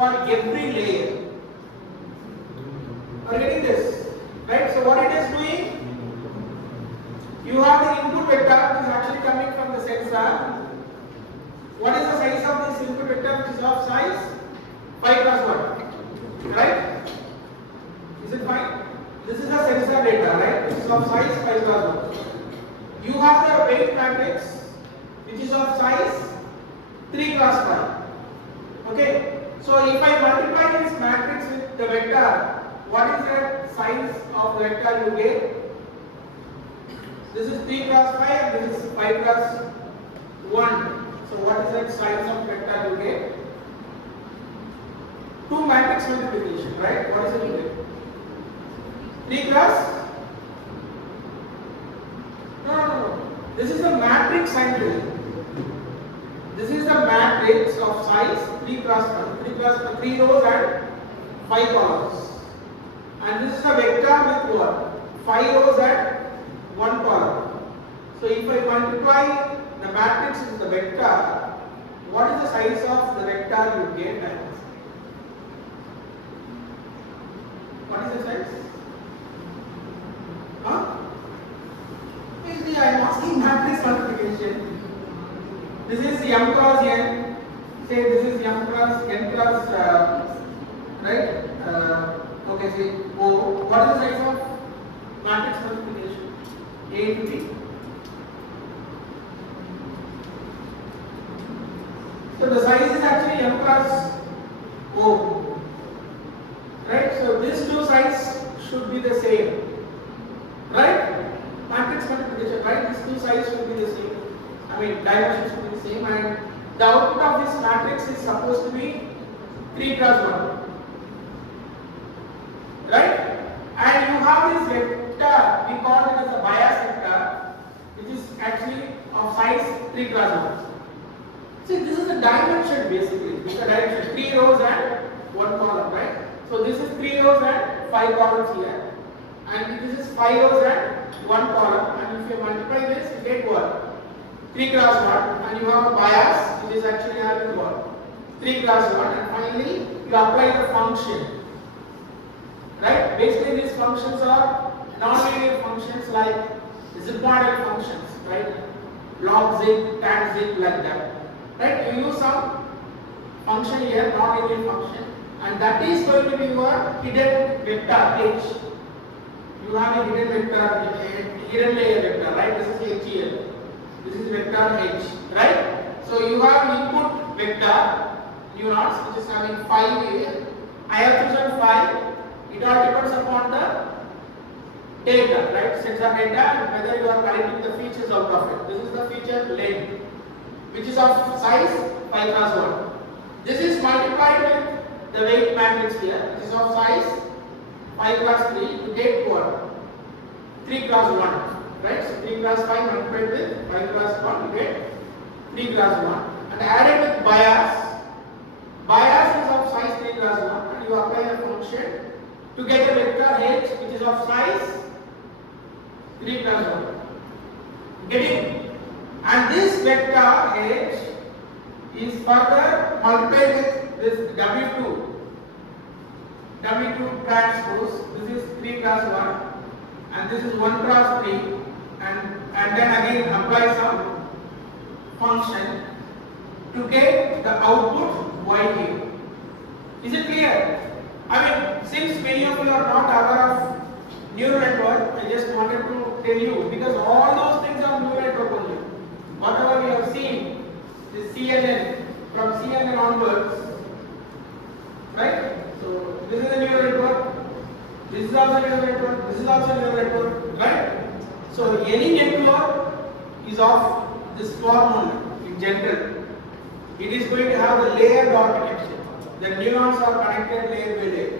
for every layer. Are you getting this? Right? So what it is doing? You have the input vector which is actually coming from the sensor. What is the size of this input vector which is of size 5 plus 1? Right? Is it fine? This is the sensor data, right? Which is of size 5 plus 1. You have the weight matrix which is of size 3 cross 5. Okay? So if I multiply this matrix with the vector, what is the size of the vector you get? This is 3 cross 5 and this is 5 cross 1. So what is the size of vector you get? 2 matrix multiplication, right? What is it you get? 3 cross? No. This is the matrix I'm doing. This is the matrix of size 3 cross 5. 3 rows and 5 columns. And this is a vector with what? 5 rows and 1 column. So if I multiply the matrix with the vector, what is the size of the vector you get? What is the size? Huh? Actually, I am asking matrix multiplication. This is m cross n. Say this is m cross n cross, right? Okay, say O. What is the size of matrix multiplication? A to B. So the size is actually m cross O. Right? So these two sides should be the same. Right? Matrix multiplication, right? These two sides should be the same. I mean, dimensions should be the same, and the output of this matrix is supposed to be 3 cross 1. Right? And you have this vector, we call it as a bias vector, which is actually of size 3 cross 1. See, this is the dimension basically. This is the dimension, 3 rows and 1 column, right? So this is 3 rows and 5 columns here, and this is 5 rows and 1 column, and if you multiply this, you get what? 3 cross 1, and you have a bias which is actually having what? 3 cross 1, and finally you apply the function. Right? Basically these functions are non-linear functions like zip model functions, right? Log zip, tan zip, like that. Right? You use some function here, non-linear function, and that is going to be your hidden vector h. You have a hidden vector, hidden layer vector, right? This is HEL. This is vector h, right? So you have input vector neurons which is having 5 here. I have chosen 5. It all depends upon the data, right? Sensor data and whether you are collecting the features out of it. This is the feature length, which is of size 5 cross 1. This is multiplied with the weight matrix here, which is of size 5 cross 3. You get what? 3 cross 1, right? So 3 cross 5 multiplied with 5 cross 1, you get 3 cross 1. And added with bias. Bias is of size 3 cross 1, and you apply a function to get a vector h which is of size 3 cross 1. Getting? And this vector h is further multiplied with this W2 transpose. This is 3 cross 1 and this is 1 cross 3, and then again apply some function to get the output y here. Is it clear? I mean, since many of you are not aware of neural network, I just wanted to tell you, because all those things are neural network only. Whatever we have seen, this CNN, from CNN onwards, right? So this is a neural network, this is also a neural network, this is also a neural network, right? So any network is of this form only in general. It is going to have a layered architecture. The neurons are connected layer by layer.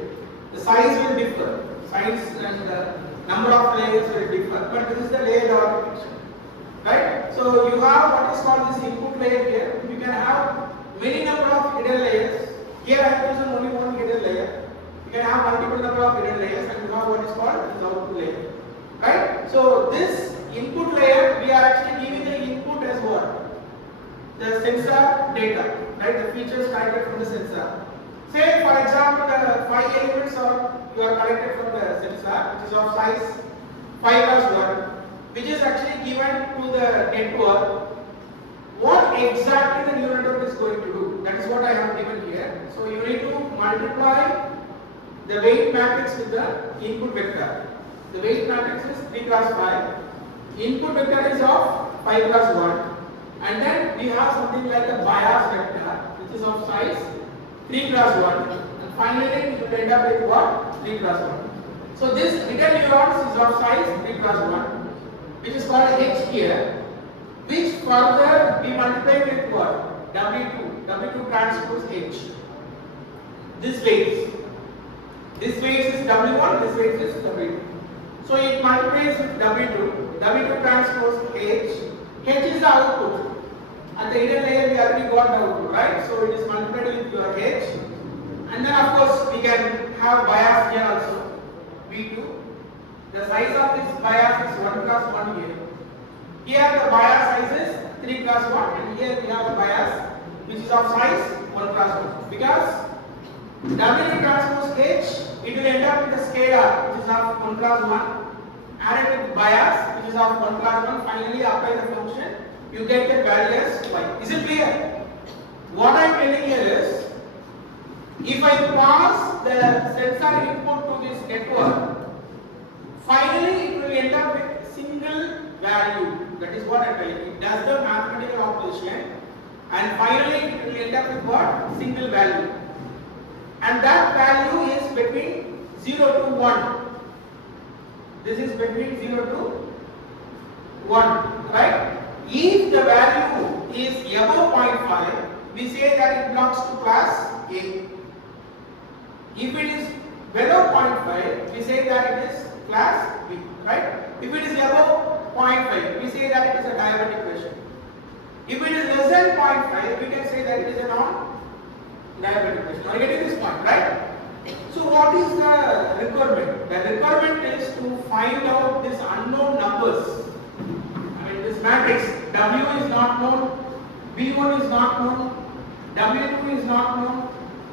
The size will differ, size and the number of layers will differ, but this is the layered architecture, right? So you have what is called this input layer here. You can have many number of hidden layers. Here I have chosen only one hidden layer. You can have multiple number of hidden layers, and you have what is called this output layer, right? So this input layer, we are actually giving the input as what? The sensor data, right? The features collected from the sensor. Say for example the 5 elements you are collected from the sensor, which is of size 5+1, which is actually given to the network. What exactly the neural network is going to do? That is what I have given here. So you need to multiply the weight matrix with the input vector. The weight matrix is 3×5. Input vector is of 5+1, and then we have something like a bias vector, which is of size 3×1, and finally it will end up with what? 3×1. So this little neurons is of size 3+1, which is called H here, which further we multiply with what? W2 transpose H. This weights is W1, this weights is W2. So it multiplies with W2 transpose H. H is the output. At the hidden layer we already got the output, right? So it is multiplied with your H. And then of course we can have bias here also, V2. The size of this bias is 1×1 here. Here the bias size is 3×1, and here we have a bias which is of size 1×1. Because W transpose H, it will end up with a scalar which is of 1×1, added with bias which is of 1×1. Finally apply the function, you get the value as y. Is it clear? What I am telling here is, if I pass the sensor input to this network, finally it will end up with single value. That is what I am telling you. It does the mathematical operation, and finally it will end up with what? Single value. And that value is between 0 to 1. This is between 0 to 1, right? If the value is above 0.5, we say that it belongs to class A. If it is below 0.5, we say that it is class B, right? If it is above 0.5, we say that it is a diabetic patient. If it is less than 0.5, we can say that it is a non-diabetic patient. Are you getting this point, right? So what is the requirement? The requirement is to find out these unknown numbers. I mean this matrix, W is not known, V1 is not known, W2 is not known,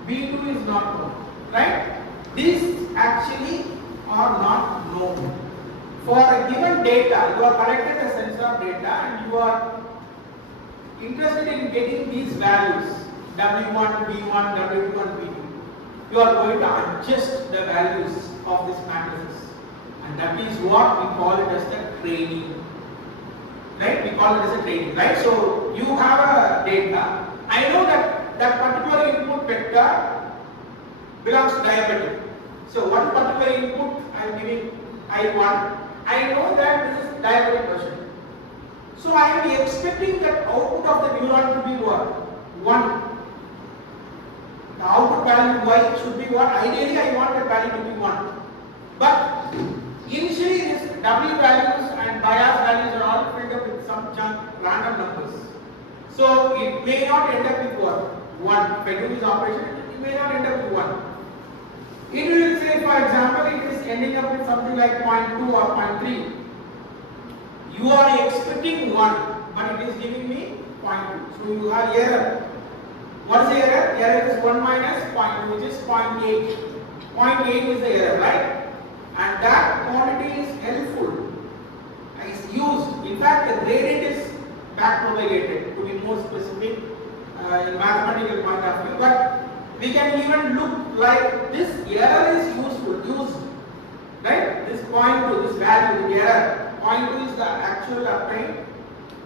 V2 is not known, right? These actually are not known. For a given data, you are collecting a sensor data and you are interested in getting these values, W1, V1, W2 and V2. You are going to adjust the values of these matrices, and that is what we call it as the training, right? We call it as a training, right? So you have a data. I know that that particular input vector belongs to diabetic. So one particular input I am giving I1. I know that this is diabetic version. So I am expecting that output of the neuron to be what? 1. The output value y should be what? Ideally I want the value to be 1. But initially this W values and bias values are all filled up with some chunk random numbers. So it may not end up with what? 1. If I do this operation, it may not end up with 1. It will say, for example, it is ending up with something like 0.2 or 0.3. You are expecting 1, but it is giving me 0.2. So you have error. What is the error? Error is 1 minus 0.2, which is 0.8. 0.8 is the error, right? And that quantity is helpful. It's used. In fact, the gradient is backpropagated, to be more specific in mathematical point of view. But we can even look like this error is used, right? This 0.2, this value, the error. 0.2 is the actual obtained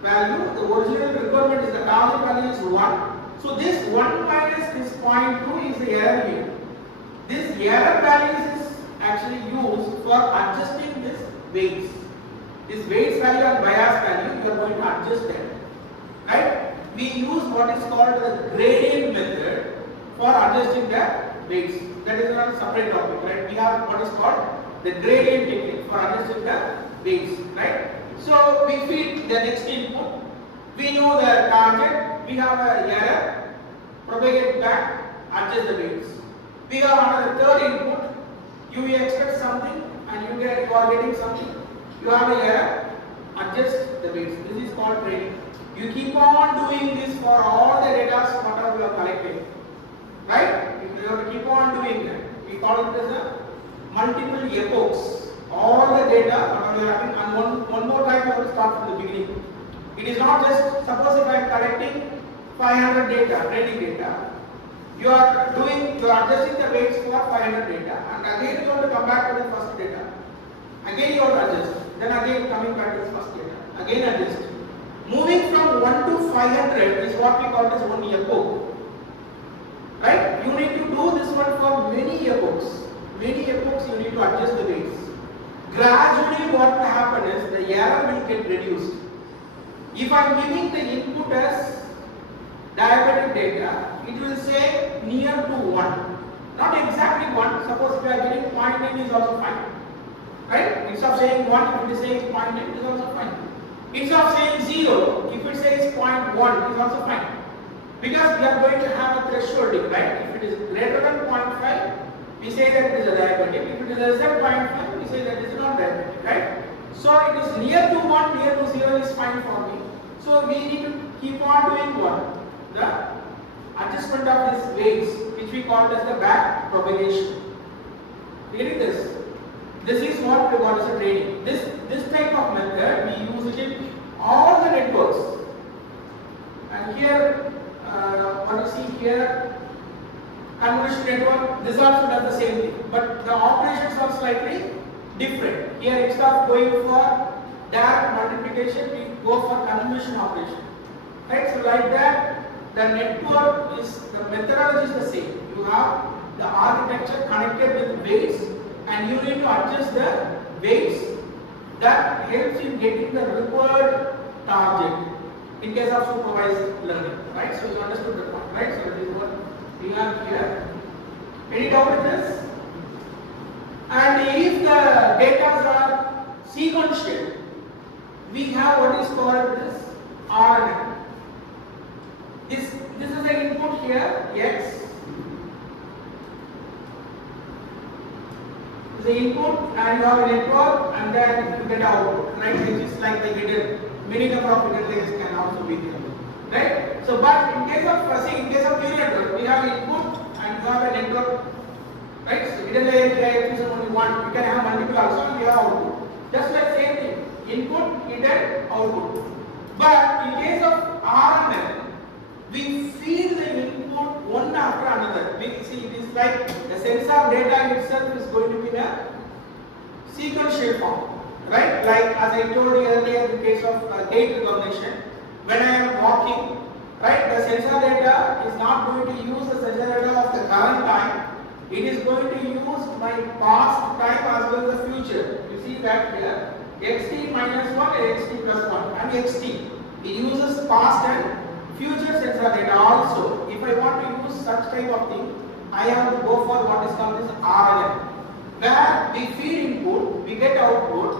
value. The original requirement is the target value is 1. So this 1 minus this 0.2 is the error here. This error value is actually used for adjusting this weights. This weights value and bias value, you are going to adjust them, right? We use what is called the gradient method for adjusting the weights. That is another separate topic, right? We have what is called the gradient technique for adjusting the weights, right? So we feed the next input. We know the target. We have an error. Propagate back. Adjust the weights. We have another third input. You expect something and you are getting something. You have an error. Adjust the weights. This is called training. You keep on doing this for all the data whatever you are collecting, right? You have to We call it as a multiple epochs. All the data are having, and one more time you have to start from the beginning. It is not just, suppose if I am collecting 500 data, training data, you are adjusting the weights for 500 data, and again you want to come back to the first data. Again you want to adjust, then again coming back to the first data, again adjust. Moving from 1 to 500 is what we call as one epoch. Right? You need to do this one for many epochs. Many epochs you need to adjust the weights. Gradually what will happen is the error will get reduced. If I am giving the input as diabetic data, it will say near to 1. Not exactly 1. Suppose if you are getting 0.9 is also fine. Right? Instead of saying 1, if it is saying 0.9 it is also fine. Instead of saying 0, if it says 0.1 it is also fine. Because we are going to have a thresholding, right? If it is greater than 0.5, we say that it is a diabetic. If it is less than 0.5, we say that it is not diabetic, right? So it is near to 1, near to 0 is fine for me. So we need to keep on doing what? The adjustment of these weights, which we call as the back propagation. Getting this? This is what we call as a training. This type of method we use it in all the networks. And here, what you see here, convolution network, this also does the same thing, but the operations are slightly different. Here, instead of going for direct multiplication, we go for convolution operation. Right? So like that, the network is, the methodology is the same. You have the architecture connected with weights, and you need to adjust the weights. That helps in getting the required target in case of supervised learning. Right? So you understood the point, right? So that is what we have here. Any doubt in this? And if the data are sequential, we have what is called this RNN. This is the input here, X. The input, and you have a network, and then you get output, right? Which is like the hidden, many number of hidden layers can also be there, right? So, but in case of neural network, we have input and you have a network, right? So hidden layer is only one. You can have multiple also, and you have output. Just like same thing, input, hidden, output. But in case of RNN, we feed the input one after another. We see it is like the sensor data itself is going to be in a sequential form, right? Like as I told you earlier in the case of gait recognition, when I am walking, right, the sensor data is not going to use the sensor data of the current time. It is going to use my past time as well as the future. You see that here, xt minus 1 and xt plus 1 and xt. It uses past and future sensor data also. If I want to use such type of thing, I have to go for what is called as RNN, where we feed input, we get output,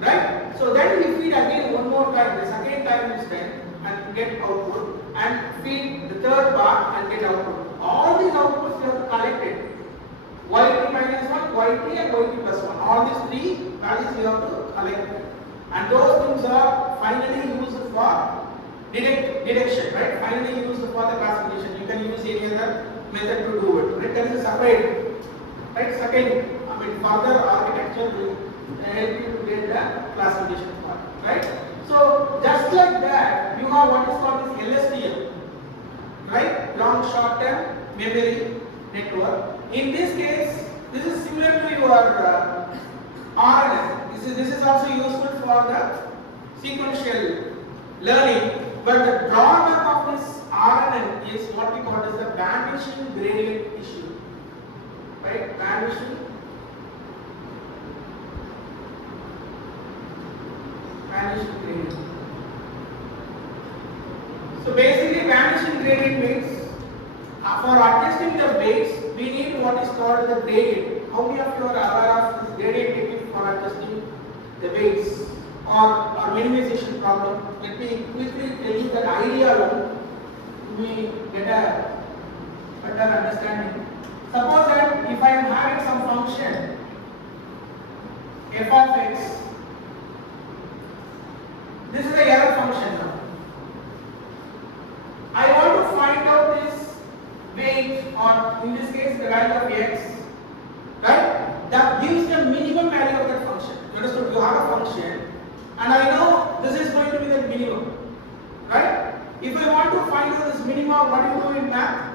right? So then we feed again one more time, the second time we spend and get output, and feed the third part and get output. All these outputs we have collected. Yt minus 1, Yt and Yt plus 1. All these three values you have to collect. And those things are finally used for detection, right? Finally used for the classification. You can use any other method to do it. Right? There is a separate, right? Second, further architecture will help you to get the classification part, right? So just like that, you have what is called this LSTM, right? Long short-term memory network. In this case, this is similar to your RNN. This is also useful for the sequential learning. But the drawback of this RNN is what we call as the vanishing gradient issue, right? Vanishing gradient. So basically, vanishing gradient means for adjusting the weights, we need what is called the gradient. How many of you are aware of this gradient technique for adjusting the weights or minimization problem? Let me quickly tell you that idea alone to we get a better understanding. Suppose that if I am having some function f of x, this is the error function now. I want to find out this weight, or in this case the value of x, and I know this is going to be the minimum, right? If I want to find out this minimum, what do you do in math?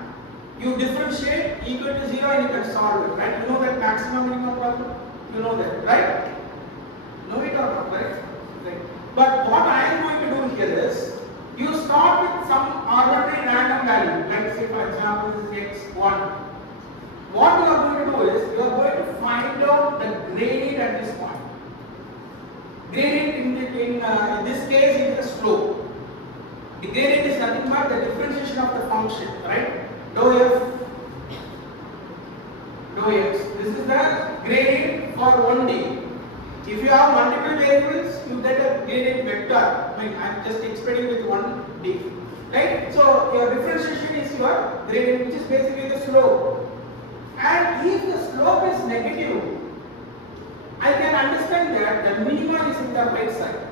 You differentiate equal to 0 and you can solve it, right? You know that maximum minimum problem? You know that, right? Know it or not, right? Right. But what I am going to do here is, you start with some arbitrary random value, like say for example this is x1. What you are going to do is, you are going to find out the gradient at this point. Gradient in this case is the slope. The gradient is nothing but the differentiation of the function, right? Dou f, dou x. This is the gradient for 1D. If you have multiple variables, you get a gradient vector. I mean, I am just explaining with 1D, right? So your differentiation is your gradient, which is basically the slope. And if the slope is negative, I can understand that the minima is in the right side,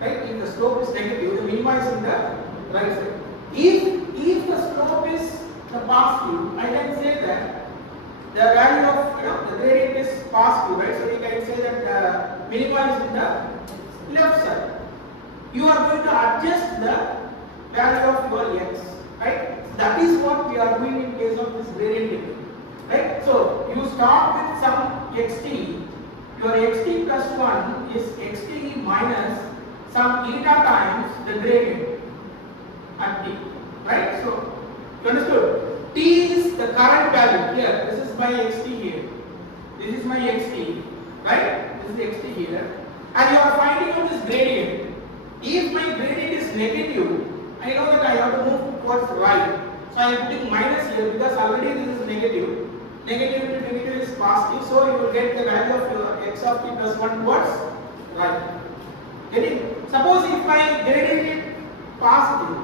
right? If the slope is negative, the minima is in the right side. If the slope is the positive, I can say that the value of the gradient is positive, right? So you can say that the minima is in the left side. You are going to adjust the value of your x, right? That is what we are doing in case of this gradient technique, right? So you start with some xt. Your xt plus 1 is xt minus some eta times the gradient at t, right? So you understood? T is the current value here. This is my xt here. This is my xt, right? This is xt here. And you are finding out this gradient. If my gradient is negative, I know that I have to move towards right. So I am putting minus here because already this is negative. Negative into negative is positive. So you will get the value of your x of t plus 1 towards right. Get it? Suppose if my gradient is positive,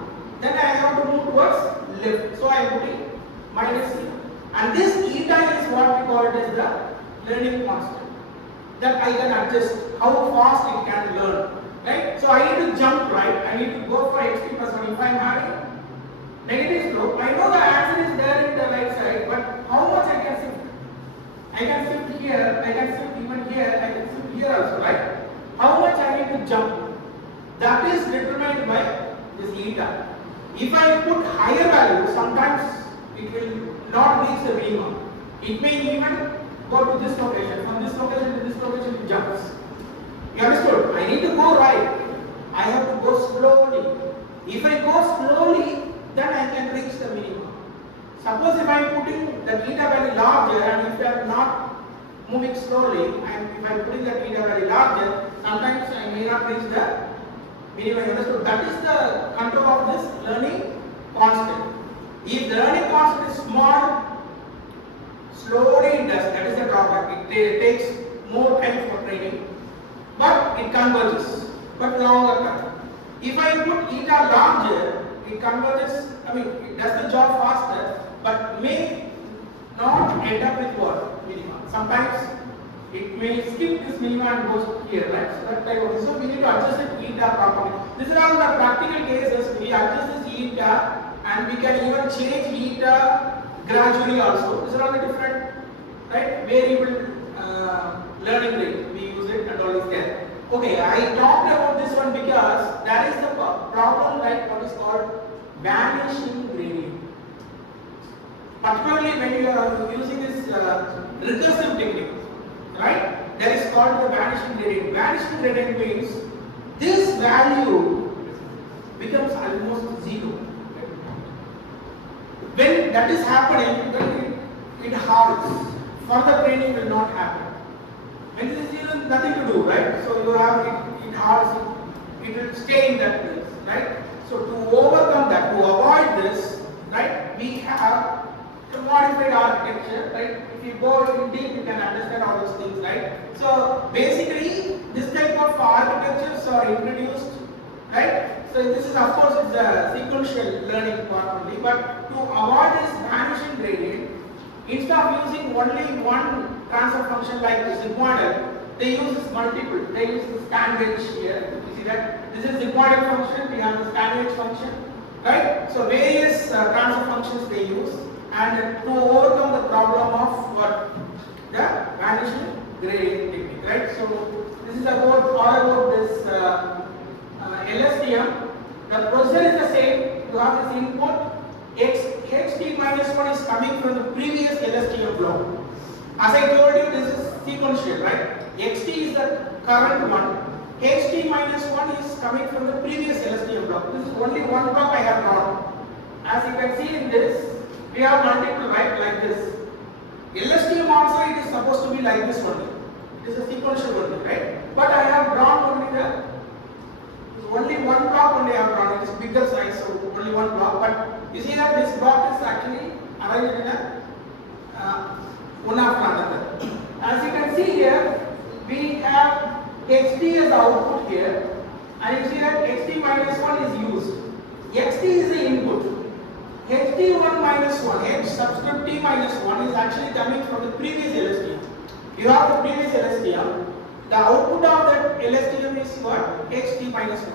then I have to move towards left. So I am putting minus here. And this eta is what we call it as the learning constant, that I can adjust how fast it can learn, right? So I need to jump right, I need to go for xt plus 1. If I am having negative slope, I know the answer is there in the right side, but how much I can shift? I can shift here, I can shift even here, I can shift here also, right? How much I need to jump? That is determined by this eta. If I put higher value, sometimes it will not reach the minimum. It may even go to this location. From this location to this location it jumps. You understood? I need to go right. I have to go slowly. If I go slowly, then I can reach the minimum. Suppose if I am putting the eta value larger and if I am not moving slowly, and if I am putting the eta value larger, sometimes I may not reach the minimum. You understood? That is the control of this learning constant. If the learning constant is small, slowly it does. That is the drawback. It takes more time for training, but it converges, but longer time. If I put eta larger, it converges, I mean, it does the job faster, but may not end up with what? Minima. Sometimes it may skip this minima and goes here, right? So that type of, so we need to adjust the eta properly. These are all the practical cases. We adjust this eta and we can even change eta gradually also. These are all the different, right, variable learning rate. We use it and all is there. Okay, I talked about this one because that is the problem, like what is called vanishing gradient. Particularly when you are using this recursive technique, right? That is called the vanishing gradient. Vanishing gradient means this value becomes almost zero. When that is happening, then it halts. Further training will not happen. When this is zero, nothing to do, right? So you have it halts, it will stay in that place, right? So to overcome that, to avoid this, right, we have a modified architecture, right? If you go in deep, you can understand all those things, right? So basically, this type of architectures are introduced, right? So this is, of course, it's a sequential learning part only, but to avoid this vanishing gradient, instead of using only one transfer function like the sigmoidal, they use this multiple. They use the standard here. You see that this is sigmoidal function, we have the standard function, right? So various transfer functions they use, and to overcome the problem of what? The vanishing gradient technique, right? So this is about all about this LSTM, the procedure is the same. You have this input. HT minus 1 is coming from the previous LSTM block. As I told you, this is sequential, right? XT is the current one. HT minus 1 is coming from the previous LSTM block. This is only one block I have drawn. As you can see in this, we have multiple, right? Like this. LSTM also it is supposed to be like this only. It is a sequential only, right? But I have drawn only one block only I have drawn. It is bigger size, so only one block. But you see that this block is actually arranged in a one after another. As you can see here, we have XT as the output here, and you see that XT minus 1 is used. XT is the input. HT1 minus 1, H subscript T minus 1 is actually coming from the previous LSTM. You have the previous LSTM. The output of that LSTM is what? HT minus 1.